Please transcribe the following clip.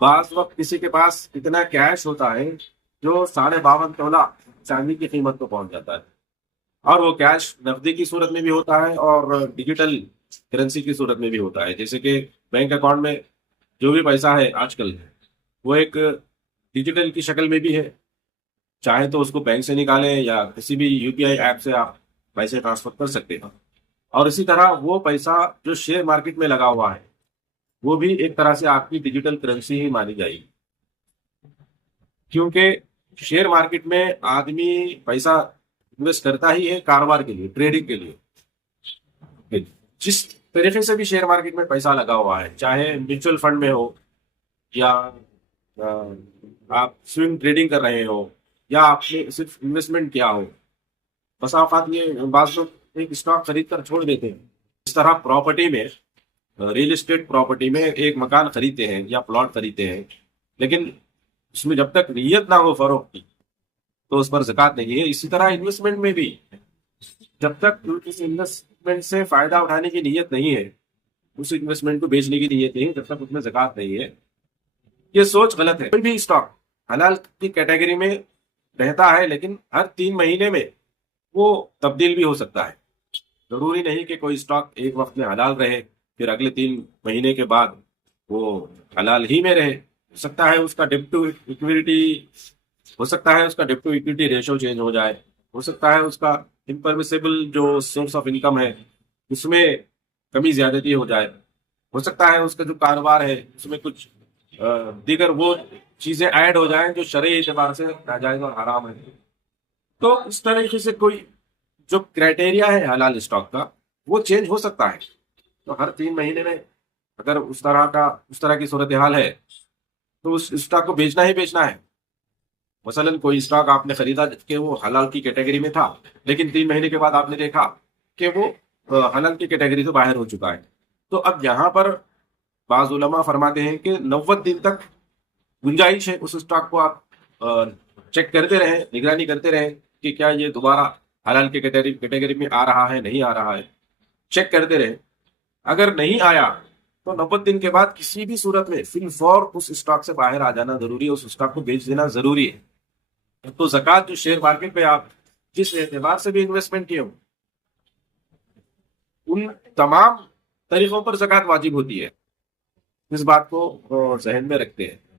بعض وقت کسی کے پاس اتنا کیش ہوتا ہے جو 52.5 تولہ چاندی کی قیمت کو پہنچ جاتا ہے، اور وہ کیش نقدی کی صورت میں بھی ہوتا ہے اور ڈیجیٹل کرنسی کی صورت میں بھی ہوتا ہے۔ جیسے کہ بینک اکاؤنٹ میں جو بھی پیسہ ہے آج کل، وہ ایک ڈیجیٹل کی شکل میں بھی ہے، چاہے تو اس کو بینک سے نکالیں یا کسی بھی یو پی آئی ایپ سے آپ پیسے ٹرانسفر کر سکتے ہیں۔ اور اسی طرح وہ پیسہ جو شیئر مارکیٹ میں لگا ہوا ہے، وہ بھی ایک طرح سے آپ کی ڈیجیٹل کرنسی ہی مانی جائے گی، کیونکہ شیئر مارکیٹ میں آدمی پیسہ انویسٹ کرتا ہی ہے کاروبار کے لیے، ٹریڈنگ کے لیے۔ جس طریقے سے بھی شیئر مارکیٹ میں پیسہ لگا ہوا ہے، چاہے میوچل فنڈ میں ہو یا آپ سوئنگ ٹریڈنگ کر رہے ہو یا آپ نے صرف انویسٹمنٹ کیا ہو، بس اوقات یہ بعض لوگ ایک اسٹاک خرید کر چھوڑ دیتے ہیں۔ اس طرح پراپرٹی میں، ریل اسٹیٹ پراپرٹی میں ایک مکان خریدتے ہیں یا پلاٹ خریدتے ہیں، لیکن اس میں جب تک نیت نہ ہو فروخت کی تو اس پر زکوٰۃ نہیں ہے۔ اسی طرح انویسٹمنٹ میں بھی جب تک کسی انویسٹمنٹ سے فائدہ اٹھانے کی نیت نہیں ہے، اس انویسٹمنٹ کو بیچنے کی نیت نہیں ہے، جب تک اس میں زکوٰۃ نہیں ہے۔ یہ سوچ غلط ہے۔ کوئی بھی اسٹاک حلال کی کیٹیگری میں رہتا ہے، لیکن ہر 3 مہینے میں وہ تبدیل بھی ہو سکتا ہے۔ ضروری نہیں کہ کوئی اسٹاک ایک وقت میں حلال رہے پھر اگلے 3 مہینے کے بعد وہ حلال ہی میں رہے۔ ہو سکتا ہے اس کا ڈیٹ ٹو اکویٹی، ہو سکتا ہے اس کا debt to equity ratio change ہو جائے، ہو سکتا ہے اس کا امپرمیسیبل جو سورس آف انکم ہے اس میں کمی زیادتی ہو جائے، ہو سکتا ہے اس کا جو کاروبار ہے اس میں کچھ دیگر وہ چیزیں ایڈ ہو جائیں جو شرعی اعتبار سے ناجائز اور حرام ہے۔ تو اس طریقے سے کوئی جو کرائٹیریا ہے حلال اسٹاک کا وہ چینج ہو سکتا ہے۔ تو ہر 3 مہینے میں اگر اس طرح کی صورتحال ہے تو اس اسٹاک کو بیچنا ہی بیچنا ہے۔ مثلا کوئی اسٹاک آپ نے خریدا کہ وہ حلال کی کیٹیگری میں تھا، لیکن 3 مہینے کے بعد آپ نے دیکھا کہ وہ حلال کی کیٹیگری سے باہر ہو چکا ہے، تو اب یہاں پر بعض علماء فرماتے ہیں کہ 90 دن تک گنجائش ہے، اس اسٹاک کو آپ چیک کرتے رہیں، نگرانی کرتے رہیں کہ کیا یہ دوبارہ حلال کی کیٹیگری میں آ رہا ہے، نہیں آ رہا ہے، چیک کرتے رہیں۔ اگر نہیں آیا تو 90 دن کے بعد کسی بھی صورت میں فی الفور اس اسٹاک سے باہر آ جانا ضروری ہے، اس اسٹاک کو بیچ دینا ضروری ہے۔ تو زکوٰۃ جو شیئر مارکیٹ پہ آپ جس اعتبار سے بھی انویسٹمنٹ کیے ہو، ان تمام طریقوں پر زکوٰۃ واجب ہوتی ہے۔ اس بات کو ذہن میں رکھتے ہیں۔